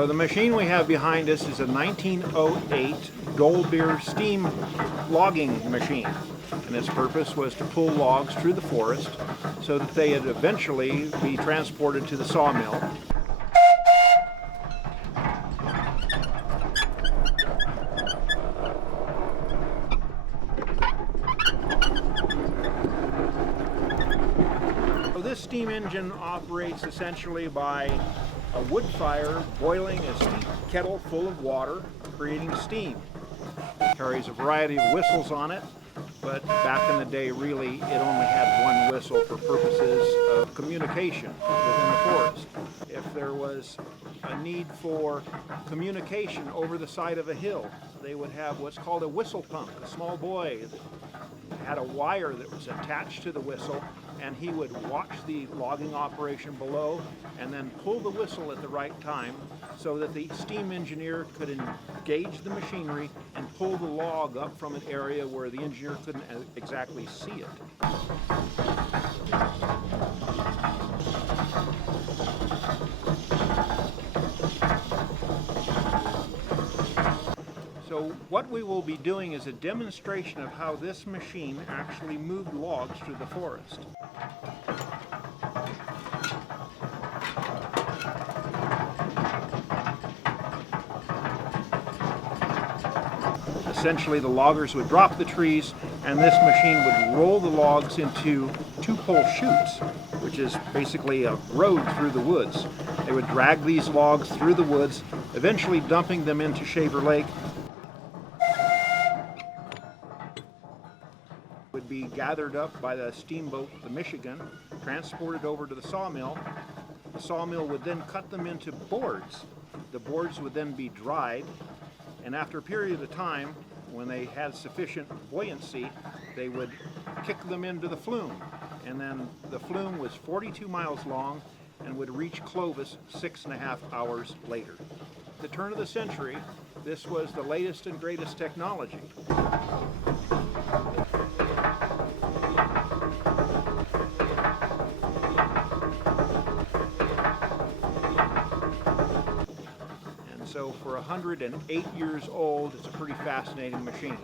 So the machine we have behind us is a 1908 Dolbeer steam logging machine, and its purpose was to pull logs through the forest so that they would eventually be transported to the sawmill. So this steam engine operates essentially by a wood fire boiling a steam kettle full of water, creating steam. It carries a variety of whistles on it, but back in the day, really, it only had one whistle for purposes of communication within the forest. If there was a need for communication over the side of a hill, they would have what's called a whistle pump. A small boy had a wire that was attached to the whistle, and he would watch the logging operation below and then pull the whistle at the right time so that the steam engineer could engage the machinery and pull the log up from an area where the engineer couldn't exactly see it. So what we will be doing is a demonstration of how this machine actually moved logs through the forest. Essentially, the loggers would drop the trees, and this machine would roll the logs into two-pole chutes, which is basically a road through the woods. They would drag these logs through the woods, eventually dumping them into Shaver Lake. Would be gathered up by the steamboat, the Michigan, transported over to the sawmill. The sawmill would then cut them into boards. The boards would then be dried, and after a period of time, when they had sufficient buoyancy, they would kick them into the flume. And then the flume was 42 miles long and would reach Clovis 6.5 hours later. At the turn of the century, this was the latest and greatest technology. So for 108 years old, it's a pretty fascinating machine.